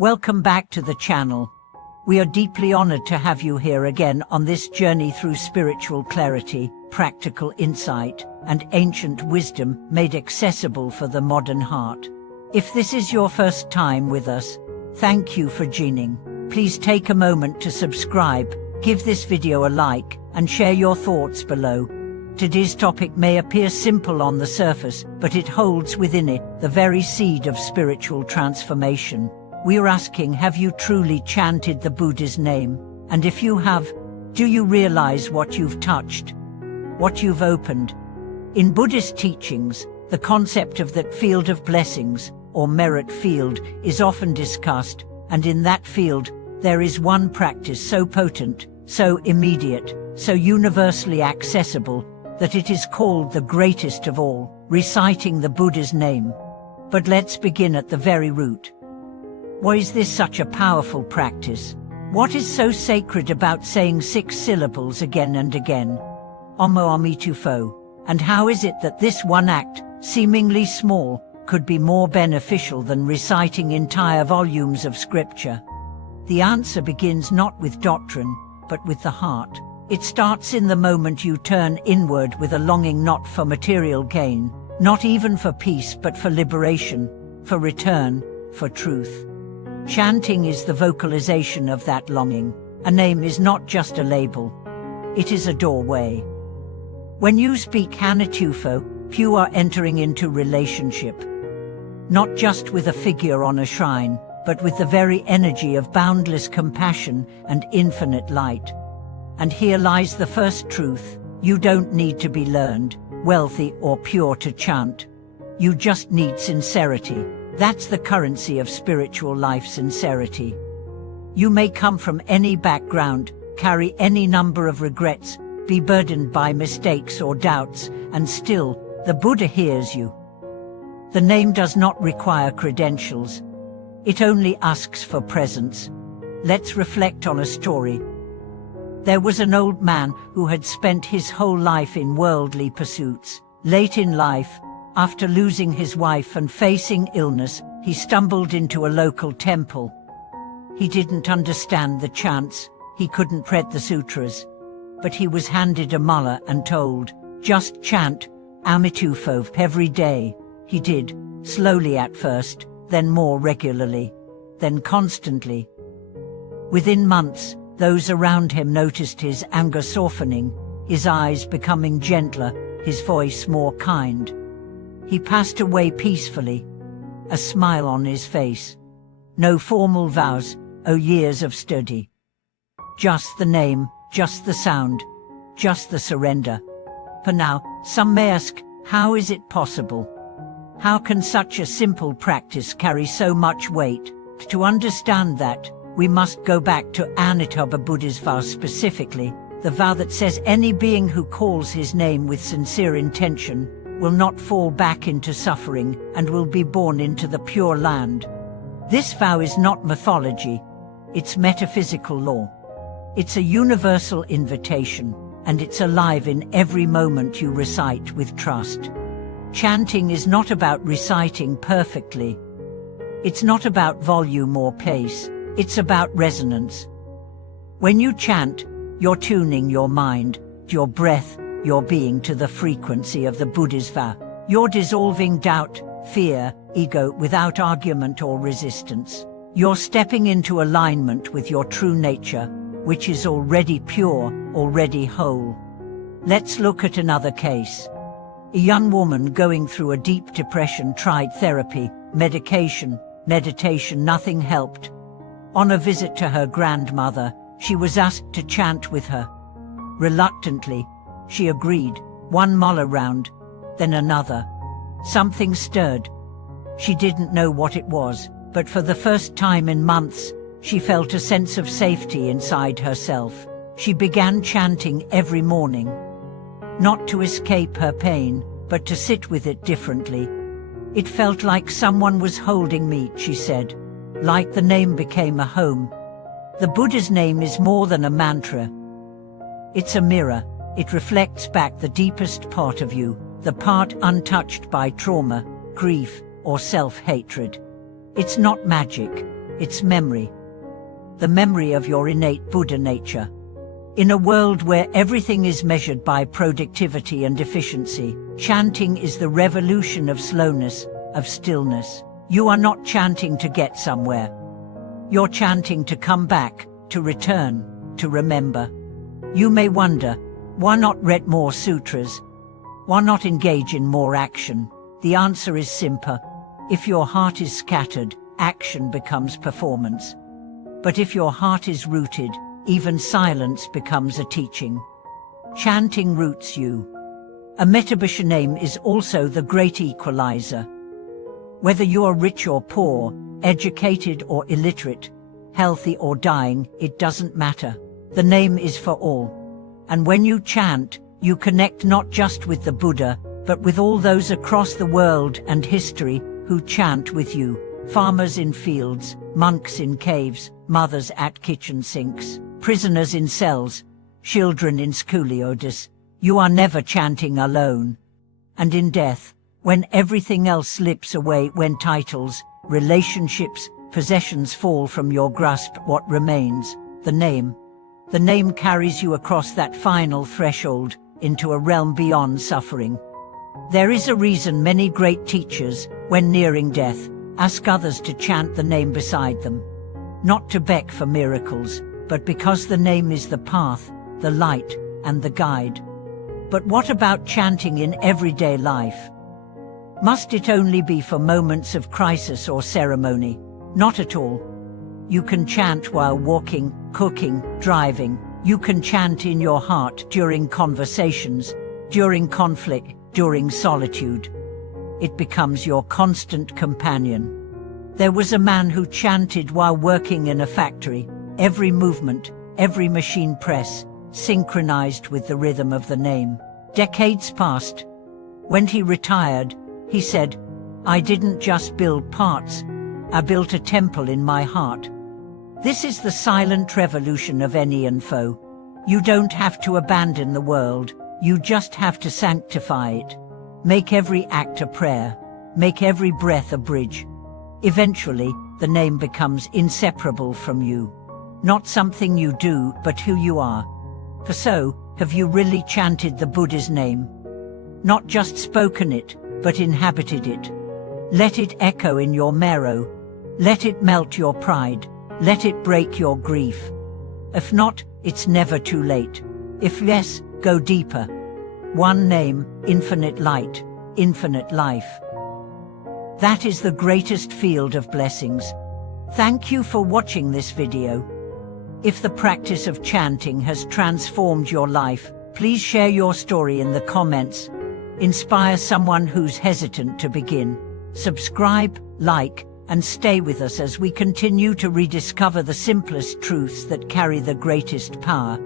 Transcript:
Welcome back to the channel. We are deeply honored to have you here again on this journey through spiritual clarity, practical insight, and ancient wisdom made accessible for the modern heart. If this is your first time with us, thank you for joining. Please take a moment to subscribe, give this video a like, and share your thoughts below. Today's topic may appear simple on the surface, but it holds within it the very seed of spiritual transformation. We are asking, have you truly chanted the Buddha's name? And if you have, do you realize what you've touched? What you've opened? In Buddhist teachings, the concept of that field of blessings, or merit field, is often discussed, and in that field, there is one practice so potent, so immediate, so universally accessible, that it is called the greatest of all, reciting the Buddha's name. But let's begin at the very root. Why is this such a powerful practice? What is so sacred about saying 6 syllables again and again? Omo Amitufo. And how is it that this one act, seemingly small, could be more beneficial than reciting entire volumes of scripture? The answer begins not with doctrine, but with the heart. It starts in the moment you turn inward with a longing not for material gain, not even for peace but for liberation, for return, for truth. Chanting is the vocalization of that longing. A name is not just a label. It is a doorway. When you speak Hanatufo, you are entering into relationship. Not just with a figure on a shrine, but with the very energy of boundless compassion and infinite light. And here lies the first truth. You don't need to be learned, wealthy, or pure to chant. You just need sincerity. That's the currency of spiritual life, sincerity. You may come from any background, carry any number of regrets, be burdened by mistakes or doubts, and still, the Buddha hears you. The name does not require credentials. It only asks for presence. Let's reflect on a story. There was an old man who had spent his whole life in worldly pursuits. Late in life, after losing his wife and facing illness, he stumbled into a local temple. He didn't understand the chants, he couldn't read the sutras. But he was handed a mala and told, just chant Amitufo every day. He did, slowly at first, then more regularly, then constantly. Within months, those around him noticed his anger softening, his eyes becoming gentler, his voice more kind. He passed away peacefully, a smile on his face. No formal vows, oh years of study. Just the name, just the sound, just the surrender. For now, some may ask, how is it possible? How can such a simple practice carry so much weight? To understand that, we must go back to Amitabha Buddha's vow specifically, the vow that says any being who calls his name with sincere intention will not fall back into suffering and will be born into the pure land. This vow is not mythology, it's metaphysical law. It's a universal invitation, and it's alive in every moment you recite with trust. Chanting is not about reciting perfectly. It's not about volume or pace, it's about resonance. When you chant, you're tuning your mind, your breath, your being to the frequency of the Buddha's vow. You're dissolving doubt, fear, ego without argument or resistance. You're stepping into alignment with your true nature, which is already pure, already whole. Let's look at another case. A young woman going through a deep depression tried therapy, medication, meditation, nothing helped. On a visit to her grandmother, she was asked to chant with her. Reluctantly, she agreed, one mala round, then another. Something stirred. She didn't know what it was, but for the first time in months, she felt a sense of safety inside herself. She began chanting every morning. Not to escape her pain, but to sit with it differently. It felt like someone was holding me, she said. Like the name became a home. The Buddha's name is more than a mantra. It's a mirror. It reflects back the deepest part of you, the part untouched by trauma, grief, or self-hatred. It's not magic. it's memory. The memory of your innate Buddha nature. In a world where everything is measured by productivity and efficiency, chanting is the revolution of slowness, of stillness. You are not chanting to get somewhere. You're chanting to come back, to return, to remember. You may wonder, why not read more sutras? Why not engage in more action? The answer is simple. If your heart is scattered, action becomes performance. But if your heart is rooted, even silence becomes a teaching. Chanting roots you. A Metabhisha name is also the great equalizer. Whether you are rich or poor, educated or illiterate, healthy or dying, it doesn't matter. The name is for all. And when you chant, you connect not just with the Buddha, but with all those across the world and history who chant with you. Farmers in fields, monks in caves, mothers at kitchen sinks, prisoners in cells, children in scoliosis. You are never chanting alone. And in death, when everything else slips away, when titles, relationships, possessions fall from your grasp, what remains? The name. The name carries you across that final threshold, into a realm beyond suffering. There is a reason many great teachers, when nearing death, ask others to chant the name beside them. Not to beg for miracles, but because the name is the path, the light, and the guide. But what about chanting in everyday life? Must it only be for moments of crisis or ceremony? Not at all. You can chant while walking, cooking, driving. You can chant in your heart during conversations, during conflict, during solitude. It becomes your constant companion. There was a man who chanted while working in a factory. Every movement, every machine press, synchronized with the rhythm of the name. Decades passed. When he retired, he said, "I didn't just build parts, I built a temple in my heart." This is the silent revolution of any info. You don't have to abandon the world, you just have to sanctify it. Make every act a prayer, make every breath a bridge. Eventually, the name becomes inseparable from you. Not something you do, but who you are. For so, have you really chanted the Buddha's name? Not just spoken it, but inhabited it. Let it echo in your marrow. Let it melt your pride. Let it break your grief. If not, it's never too late. If yes, go deeper. One name, infinite light, infinite life. That is the greatest field of blessings. Thank you for watching this video. If the practice of chanting has transformed your life, please share your story in the comments. Inspire someone who's hesitant to begin. Subscribe, like, and stay with us as we continue to rediscover the simplest truths that carry the greatest power.